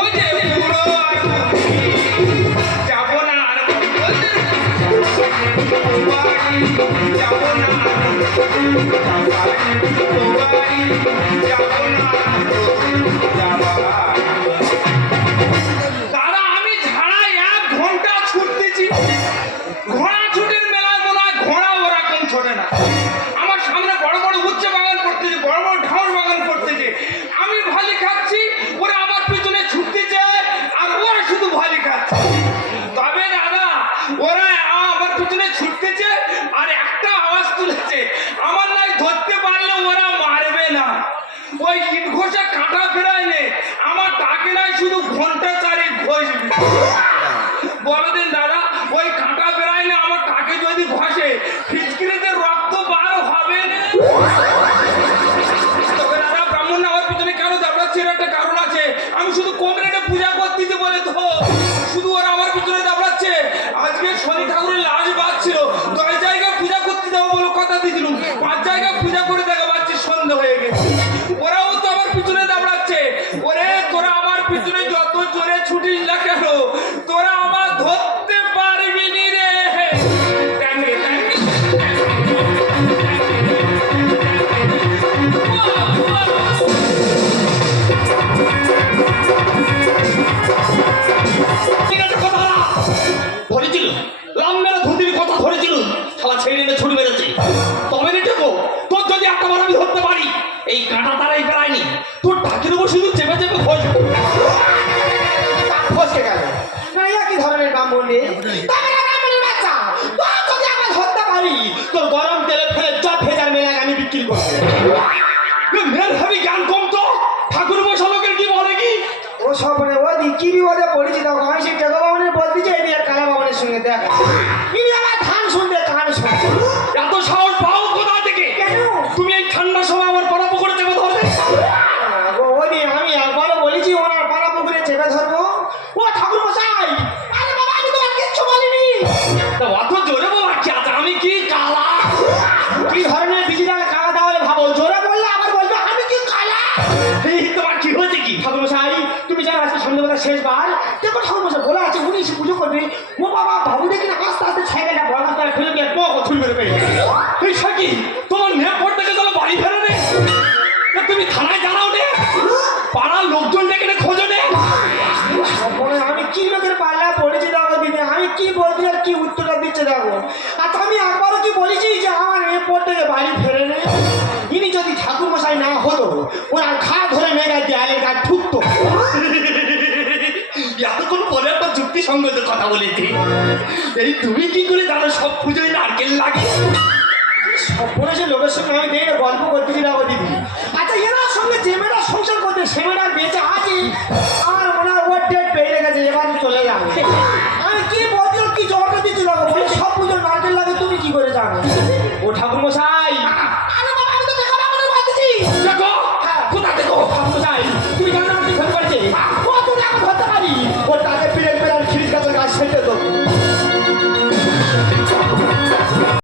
ওই যে বুড়ো আর বুড়ি যাবো না আর বাড়ি যাবো না বাড়ি যাবো না দাদা আমি ঝাড়া 1 ঘন্টা ছুটতেছি ঘোড়া ছুটির মেলায় মনে হয় ঘোড়া ওরকম ছোটে না আমার সামনে বড় বড় উচ্চ বাগান করতেছে বড় বড় ঢাউর বাগান করতেছে আমি ভালি খাচ্ছি ওরা আমার পিছনে ছুটতেছে আর ওরা শুধু ভালি খাচ্ছে তবে দাদা ওরা আমার পিছনে ছুটতেছে আর একটা আওয়াজ তুলেছে আমার নাই ধরতে পারলে ওরা মারবে না ওই ইট ঘষা কাঁটা ফেরায় নে আমার টাকে নাই শুধু ঘন্টা 4 ঘষবে বলো দিন দাদা ওই কাঁটা বেড়ায় না আমার টাকে যদি ঘষে ফিচকিরিতে রক্ত বার হবে না তবে দাদা ব্রাহ্মণ আমার পিছনে কেন দাবড়াচ্ছে একটা কারণ আছে আমি শুধু কম রেটে পূজা করতেছি বলে তো শুধু ওরা আমার পিছনে দাবড়াচ্ছে আজকে শনি ঠাকুরের লাশ বাজছিল 10 জায়গায় পূজা করতে যাবো বলে কথা দিয়েছিলাম 5 জায়গায় পূজা করে দেখা পাচ্ছি সন্ধ্যা হয়ে গেছে ওরাও তো আমার পিছনে দাবড়াচ্ছে ওরে তোরা আমার পিছনে যত জোরে ছুটিস না কেন তোরা আমার ধরতে পারবি নি রে ধরেছিল লাম্বের ধুতির কথা ধরেছিল শালা ছেড়ে এনে ছুটি মেরেছে তবে রে টেকো তোর যদি একটা বার আমি ধরতে পারি এই কাঁটা তারাই বেড়ায়নি তোর ঢাকির উপর শুধু চেপে চেপে ফসকে গেল না কি ধরনের ব্রাহ্মণ রে তবে না ব্রাহ্মণের বাচ্চা তোর যদি আমরা ধরতে পারি তোর গরম তেলে ফেলে চপ ভেজার মেলায় আমি বিক্রি করবো মেয়ের ভাবি জ্ঞান কম তো ঠাকুর বসা লোকের কি বলে কি ও সব মানে ও দি কি বিপদে পড়েছি তখন আমি সেই টেকো বামনের বলতে চাই এদিকে কালা বামনের সঙ্গে দেখা ইনি আমার ধান শুনতে কান শুনতে এত সাহস পাও কোথা থেকে কেন তুমি এই ঠান্ডার সময় আমার পাড়া পুকুরে চেপে ধরবে ওই আমি একবারও বলেছি ওনার পাড়া পুকুরে চেপে ধরবো ও ঠাকুর মশাই আরে বাবা আমি তোমার কিচ্ছু বলিনি তা অত জোরে বাবা কি আছে আমি কি কালা কি ধরনের ডিজিটাল কালা তাহলে ভাবো জোরে বললে আবার বলবে আমি কি কালা এই তোমার কি হয়েছে কি ঠাকুর মশাই তুমি জানো আজকে সন্ধ্যাবেলা শেষবার দেখো ঠাকুর মশাই বলে আছে উনি এসে পুজো করবে ও বাবা বাবু দেখি না আস্তে আস্তে সাইকেলটা বড় রাস্তায় ফেলে দিয়ে পক ছুল মেরে পেয়ে এই সাকি তোমার নেপ পড় থেকে চলো বাড়ি ফেরে নে তুমি থানায় জানাও নে পাড়ার লোকজন ডেকে নে খোঁজো নে আমি কি লোকের পাল্লা পড়েছি দেখো দিদি আমি কি বলছি আর কি উত্তরটা দিচ্ছে দেখো আর আমি একবারও কি বলেছি যে আমার এয়ারপোর্ট থেকে বাড়ি ফেরে নে ইনি যদি ঠাকুর মশাই না হতো ওনার ঘা ধরে মেয়েরা দেয়ালের গা ঠুকতো এতক্ষণ পরে একটা যুক্তিসঙ্গত কথা বলেছি এই তুমি কি করে জানো সব পুজোয় নারকেল লাগে সব পড়েছে লোকের সঙ্গে আমি দেখে গল্প করতেছি দেখো দিদি আচ্ছা এনার সঙ্গে যে মেয়েরা সংসার করতে সে মেয়েরা বেঁচে আছে আমার মনে হয় ওর ডেট পেয়ে গেছে এবার চলে যাবে আমি কি বলছি কি জবাবটা দিচ্ছি দেখো বলে সব পুজোর নারকেল লাগে তুমি কি করে জানো ও ঠাকুর মশাই আরে বাবা আমি তো দেখা পাবো না বলতেছি দেখো কোথা দেখো ঠাকুর মশাই তুমি জানো না কি ফোন করেছে ও তুমি আমাকে ধরতে পারি ও তাকে পিড়ে পেড়ে আর খিরিজ গাছের গাছ ছেড়ে দেবো